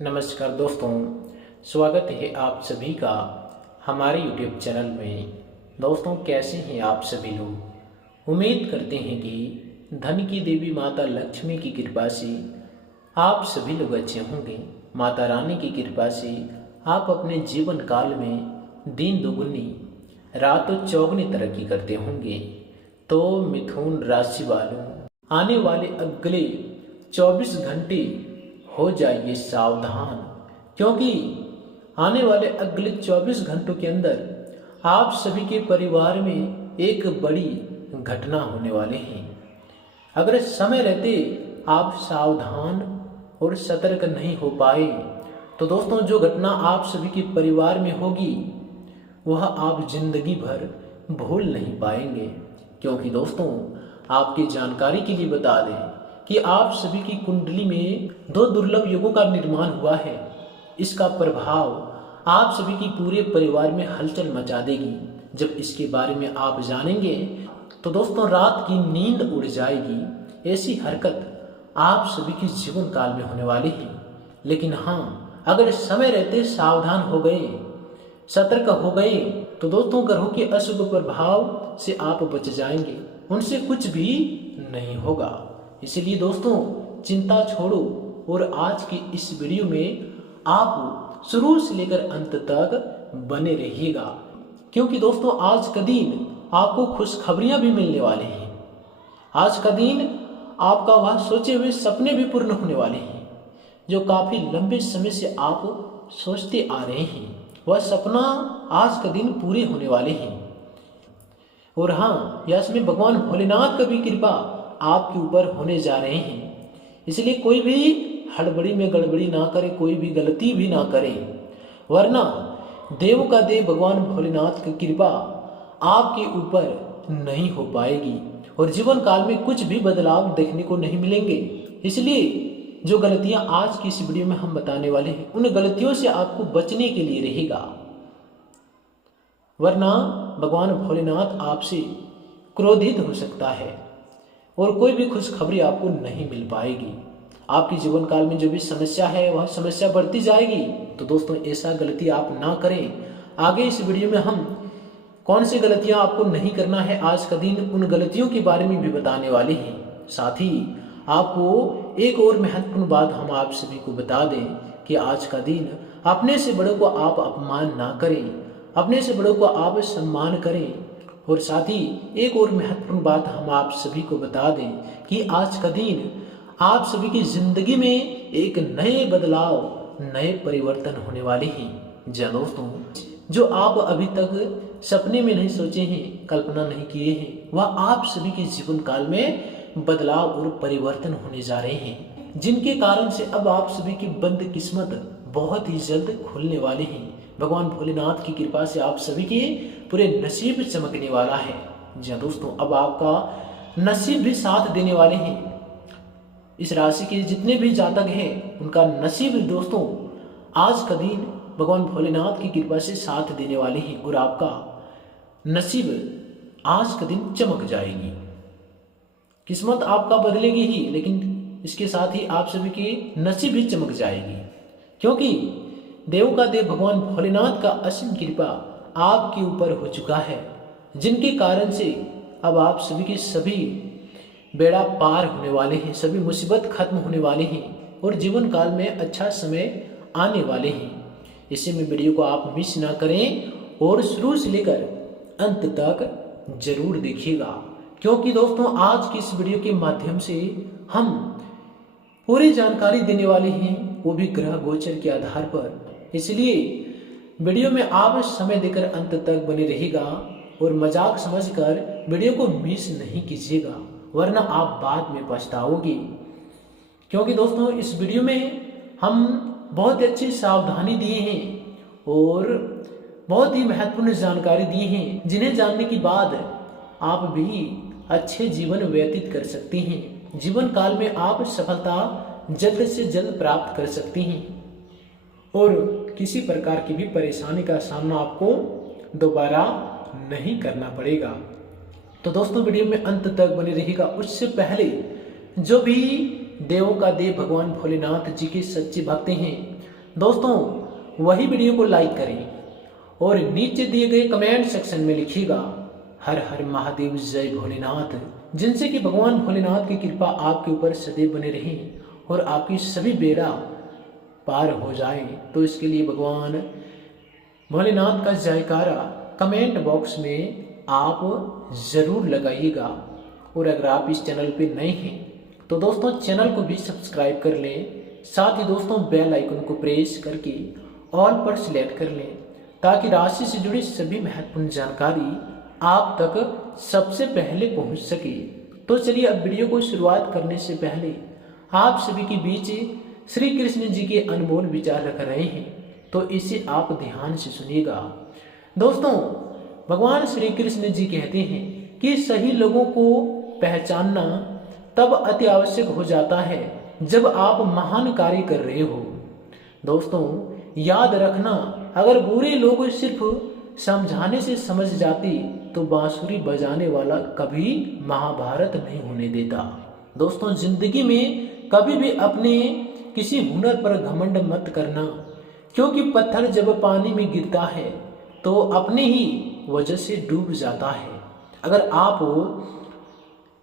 नमस्कार दोस्तों, स्वागत है आप सभी का हमारे YouTube चैनल में। दोस्तों, कैसे हैं आप सभी लोग। उम्मीद करते हैं कि धन की देवी माता लक्ष्मी की कृपा से आप सभी लोग अच्छे होंगे। माता रानी की कृपा से आप अपने जीवन काल में दिन दोगुनी रातों चौगुनी तरक्की करते होंगे। तो मिथुन राशि वालों, आने वाले अगले 24 घंटे हो जाइए सावधान, क्योंकि आने वाले अगले 24 घंटों के अंदर आप सभी के परिवार में एक बड़ी घटना होने वाले हैं। अगर समय रहते आप सावधान और सतर्क नहीं हो पाए तो दोस्तों, जो घटना आप सभी के परिवार में होगी वह आप जिंदगी भर भूल नहीं पाएंगे। क्योंकि दोस्तों, आपकी जानकारी के लिए बता दें कि आप सभी की कुंडली में 2 दुर्लभ योगों का निर्माण हुआ है। इसका प्रभाव आप सभी की पूरे परिवार में हलचल मचा देगी। जब इसके बारे में आप जानेंगे तो दोस्तों, रात की नींद उड़ जाएगी। ऐसी हरकत आप सभी के जीवन काल में होने वाली है। लेकिन हाँ, अगर समय रहते सावधान हो गए, सतर्क हो गए तो दोस्तों, ग्रहों के अशुभ प्रभाव से आप बच जाएंगे। उनसे कुछ भी नहीं होगा। इसलिए दोस्तों, चिंता छोड़ो और आज की इस वीडियो में आप शुरू से लेकर अंत तक बने रहिएगा, क्योंकि दोस्तों, आज का दिन आपको खुशखबरियां भी मिलने वाले हैं। आज का दिन आपका वह सोचे हुए सपने भी पूर्ण होने वाले हैं जो काफी लंबे समय से आप सोचते आ रहे हैं। वह सपना आज का दिन पूरे होने वाले हैं। और हाँ, इसमें भगवान भोलेनाथ का भी कृपा आपके ऊपर होने जा रहे हैं। इसलिए कोई भी हड़बड़ी में गड़बड़ी ना करे, कोई भी गलती भी ना करे, वरना देव का देव भगवान भोलेनाथ की कृपा आपके ऊपर नहीं हो पाएगी और जीवन काल में कुछ भी बदलाव देखने को नहीं मिलेंगे। इसलिए जो गलतियां आज की इस वीडियो में हम बताने वाले हैं, उन गलतियों से आपको बचने के लिए रहेगा, वरना भगवान भोलेनाथ आपसे क्रोधित हो सकता है और कोई भी खुशखबरी आपको नहीं मिल पाएगी। आपके जीवन काल में जो भी समस्या है वह समस्या बढ़ती जाएगी। तो दोस्तों, ऐसा गलती आप ना करें। आगे इस वीडियो में हम कौन सी गलतियां आपको नहीं करना है आज का दिन, उन गलतियों के बारे में भी बताने वाले हैं। साथ ही आपको एक और महत्वपूर्ण बात हम आप सभी को बता दें कि आज का दिन अपने से बड़ों को आप अपमान ना करें, अपने से बड़ों को आप सम्मान करें। और साथ ही एक और महत्वपूर्ण बात हम आप सभी को बता दें कि आज का दिन आप सभी की जिंदगी में एक नए बदलाव, नए परिवर्तन होने वाले हैं। जी दोस्तों, जो आप अभी तक सपने में नहीं सोचे हैं, कल्पना नहीं किए हैं, वह आप सभी के जीवन काल में बदलाव और परिवर्तन होने जा रहे हैं, जिनके कारण से अब आप सभी की बंद किस्मत बहुत ही जल्द खुलने वाले हैं। भगवान भोलेनाथ की कृपा से आप सभी के पूरे नसीब चमकने वाला है। जी दोस्तों, अब आपका नसीब भी साथ देने वाले हैं। इस राशि के जितने भी जातक हैं, उनका नसीब दोस्तों आज का दिन भगवान भोलेनाथ की कृपा से साथ देने वाले हैं और आपका नसीब आज का दिन चमक जाएगी। किस्मत आपका बदलेगी ही, लेकिन इसके साथ ही आप सभी की नसीब भी चमक जाएगी, क्योंकि देव का देव भगवान भोलेनाथ का असीम कृपा आपके ऊपर हो चुका है, जिनके कारण से अब आप सभी के सभी बेड़ा पार होने वाले हैं, सभी मुसीबत खत्म होने वाले हैं और जीवन काल में अच्छा समय आने वाले हैं। इसी में वीडियो को आप मिस ना करें और शुरू से लेकर अंत तक जरूर देखिएगा, क्योंकि दोस्तों, आज की इस वीडियो के माध्यम से हम पूरी जानकारी देने वाले हैं, वो भी ग्रह गोचर के आधार पर। इसलिए वीडियो में आप समय देकर अंत तक बने रहिएगा और मजाक समझकर वीडियो को मिस नहीं कीजिएगा, वरना आप बाद में पछताओगे। क्योंकि दोस्तों, इस वीडियो में हम बहुत अच्छी सावधानी दिए हैं और बहुत ही महत्वपूर्ण जानकारी दी हैं, जिन्हें जानने के बाद आप भी अच्छे जीवन व्यतीत कर सकते हैं। जीवन काल में आप सफलता जल्द से जल्द प्राप्त कर सकते हैं और किसी प्रकार की भी परेशानी का सामना आपको दोबारा नहीं करना पड़ेगा। तो दोस्तों, वीडियो में अंत तक बने रहिएगा। उससे पहले जो भी देवों का देव भगवान भोलेनाथ जी के सच्चे भक्त हैं, दोस्तों वही वीडियो को लाइक करें और नीचे दिए गए कमेंट सेक्शन में लिखिएगा हर हर महादेव जय भोलेनाथ, जिनसे कि भगवान भोलेनाथ की कृपा आपके ऊपर सदैव बने रहे और आपकी सभी बेड़ा पार हो जाए। तो इसके लिए भगवान भोलेनाथ का जयकारा कमेंट बॉक्स में आप ज़रूर लगाइएगा। और अगर आप इस चैनल पे नए हैं तो दोस्तों चैनल को भी सब्सक्राइब कर लें, साथ ही दोस्तों बेल आइकन को प्रेस करके ऑल पर सिलेक्ट कर लें, ताकि राशि से जुड़ी सभी महत्वपूर्ण जानकारी आप तक सबसे पहले पहुंच सके। तो चलिए अब वीडियो को शुरुआत करने से पहले आप सभी के बीच श्री कृष्ण जी के अनमोल विचार रख रहे हैं, तो इसे आप ध्यान से सुनिएगा। दोस्तों भगवान श्री कृष्ण जी कहते हैं कि सही लोगों को पहचानना तब अति आवश्यक हो जाता है जब आप महान कार्य कर रहे हो। दोस्तों याद रखना, अगर बुरे लोग सिर्फ समझाने से समझ जाते तो बांसुरी बजाने वाला कभी महाभारत नहीं होने देता। दोस्तों जिंदगी में कभी भी अपने किसी हुनर पर घमंड मत करना, क्योंकि पत्थर जब पानी में गिरता है तो अपने ही वजह से डूब जाता है। अगर आप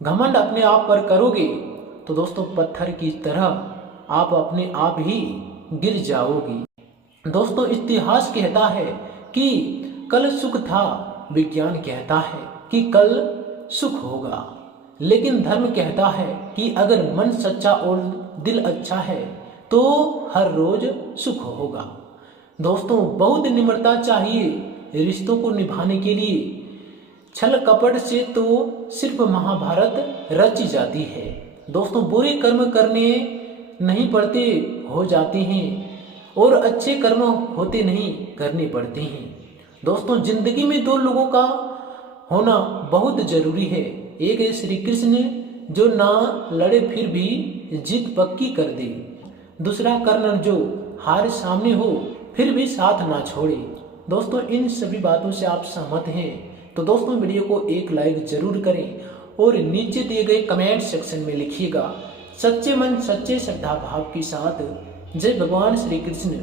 घमंड अपने आप पर करोगे तो दोस्तों पत्थर की तरह आप अपने आप ही गिर जाओगे। दोस्तों इतिहास कहता है कि कल सुख था, विज्ञान कहता है कि कल सुख होगा, लेकिन धर्म कहता है कि अगर मन सच्चा और दिल अच्छा है तो हर रोज सुख होगा। दोस्तों बहुत निम्रता चाहिए रिश्तों को निभाने के लिए। छल कपट से तो सिर्फ महाभारत रची जाती है। दोस्तों बुरे कर्म करने नहीं पड़ते, हो जाते हैं, और अच्छे कर्म होते नहीं, करने पड़ते हैं। दोस्तों जिंदगी में दो लोगों का होना बहुत जरूरी है। एक है श्री कृष्ण जो ना लड़े फिर भी जीत पक्की कर दे, दूसरा कर्ण जो हार सामने हो फिर भी साथ ना छोड़े। दोस्तों इन सभी बातों से आप सहमत हैं तो दोस्तों वीडियो को एक लाइक जरूर करें और नीचे दिए गए कमेंट सेक्शन में लिखिएगा सच्चे मन सच्चे श्रद्धा भाव के साथ जय भगवान श्री कृष्ण।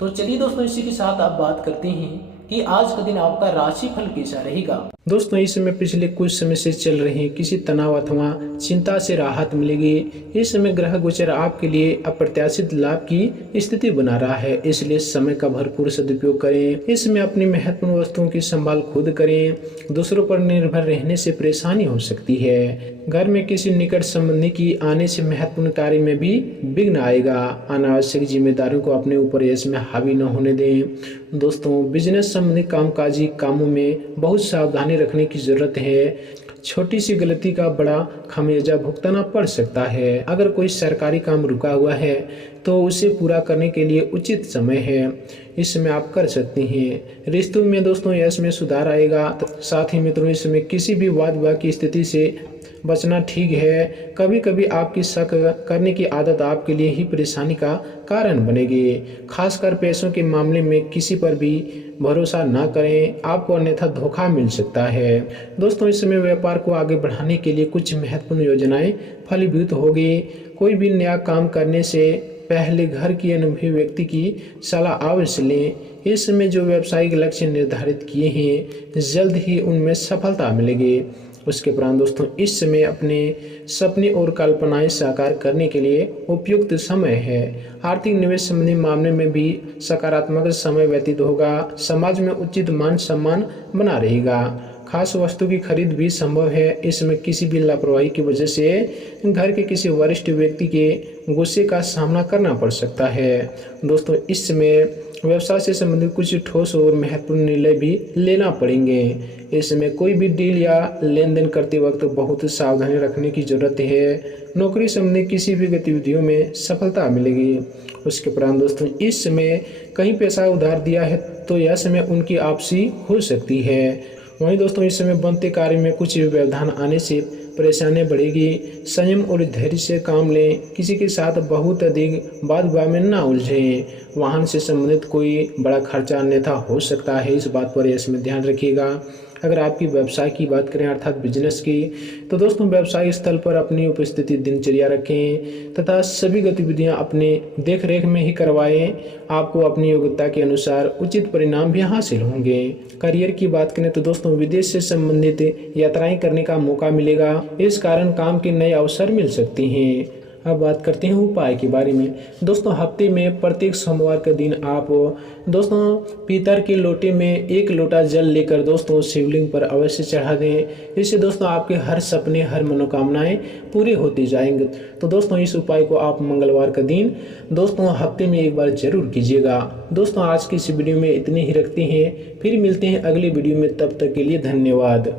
तो चलिए दोस्तों इसी के साथ आप बात करते हैं कि आज का दिन आपका राशिफल कैसा रहेगा। दोस्तों इस समय पिछले कुछ समय से चल रहे किसी तनाव अथवा चिंता से राहत मिलेगी। इस समय ग्रह गोचर आपके लिए अप्रत्याशित लाभ की स्थिति बना रहा है, इसलिए समय का भरपूर सदुपयोग करें। इस समय अपनी महत्वपूर्ण वस्तुओं की संभाल खुद करें, दूसरों पर निर्भर रहने से परेशानी हो सकती है। घर में किसी निकट संबंधी की आने से महत्वपूर्ण कार्य में भी विघ्न आएगा। अनावश्यक जिम्मेदारियों को अपने ऊपर इसमें हावी न होने दें। दोस्तों बिजनेस संबंधी कामकाजी कामों में बहुत सावधानी रखने की जरूरत है। छोटी सी गलती का बड़ा खमियाजा भुगतना पड़ सकता है। अगर कोई सरकारी काम रुका हुआ है तो उसे पूरा करने के लिए उचित समय है, इसमें आप कर सकते हैं। रिश्तों में दोस्तों यश में सुधार आएगा। साथ ही मित्रों इसमें किसी भी वाद विवाद की स्थिति से बचना ठीक है। कभी कभी आपकी शक करने की आदत आपके लिए ही परेशानी का कारण बनेगी। खासकर पैसों के मामले में किसी पर भी भरोसा ना करें, आपको अन्यथा धोखा मिल सकता है। दोस्तों इस समय व्यापार को आगे बढ़ाने के लिए कुछ महत्वपूर्ण योजनाएं फलीभूत होगी। कोई भी नया काम करने से पहले घर की अनुभवी व्यक्ति की सलाह अवश्य लें। इस समय जो व्यावसायिक लक्ष्य निर्धारित किए हैं जल्द ही उनमें सफलता मिलेगी। उसके उपरांत दोस्तों इस समय अपने सपने और कल्पनाएं साकार करने के लिए उपयुक्त समय है। आर्थिक निवेश संबंधी मामले में भी सकारात्मक समय व्यतीत होगा। समाज में उचित मान सम्मान बना रहेगा। खास वस्तु की खरीद भी संभव है। इसमें किसी भी लापरवाही की वजह से घर के किसी वरिष्ठ व्यक्ति के गुस्से का सामना करना पड़ सकता है। दोस्तों इस समय व्यवसाय से संबंधित कुछ ठोस और महत्वपूर्ण निर्णय भी लेना पड़ेंगे। इस समय कोई भी डील या लेन देन करते वक्त बहुत सावधानी रखने की जरूरत है। नौकरी संबंधी किसी भी गतिविधियों में सफलता मिलेगी। उसके उपरांत दोस्तों इस समय कहीं पैसा उधार दिया है तो यह समय उनकी वापसी हो सकती है। वहीं दोस्तों इस समय बनते कार्य में कुछ व्यवधान आने से परेशानी बढ़ेगी। संयम और धैर्य से काम लें। किसी के साथ बहुत अधिक वाद विवाद में ना उलझें। वाहन से संबंधित कोई बड़ा खर्चा अन्यथा हो सकता है, इस बात पर इसमें ध्यान रखिएगा। अगर आपकी व्यवसाय की बात करें अर्थात बिजनेस की, तो दोस्तों व्यवसाय स्थल पर अपनी उपस्थिति दिनचर्या रखें तथा सभी गतिविधियां अपने देख रेख में ही करवाएं। आपको अपनी योग्यता के अनुसार उचित परिणाम भी हासिल होंगे। करियर की बात करें तो दोस्तों विदेश से संबंधित यात्राएं करने का मौका मिलेगा। इस कारण काम के नए अवसर मिल सकते हैं। अब बात करते हैं उपाय के बारे में। दोस्तों हफ्ते में प्रत्येक सोमवार के दिन आप दोस्तों पीतल के लोटे में 1 लोटा जल लेकर दोस्तों शिवलिंग पर अवश्य चढ़ा दें। इससे दोस्तों आपके हर सपने, हर मनोकामनाएं पूरी होती जाएंगे। तो दोस्तों इस उपाय को आप मंगलवार का दिन दोस्तों हफ्ते में एक बार जरूर कीजिएगा। दोस्तों आज की इस वीडियो में इतने ही रखते हैं, फिर मिलते हैं अगली वीडियो में। तब तक के लिए धन्यवाद।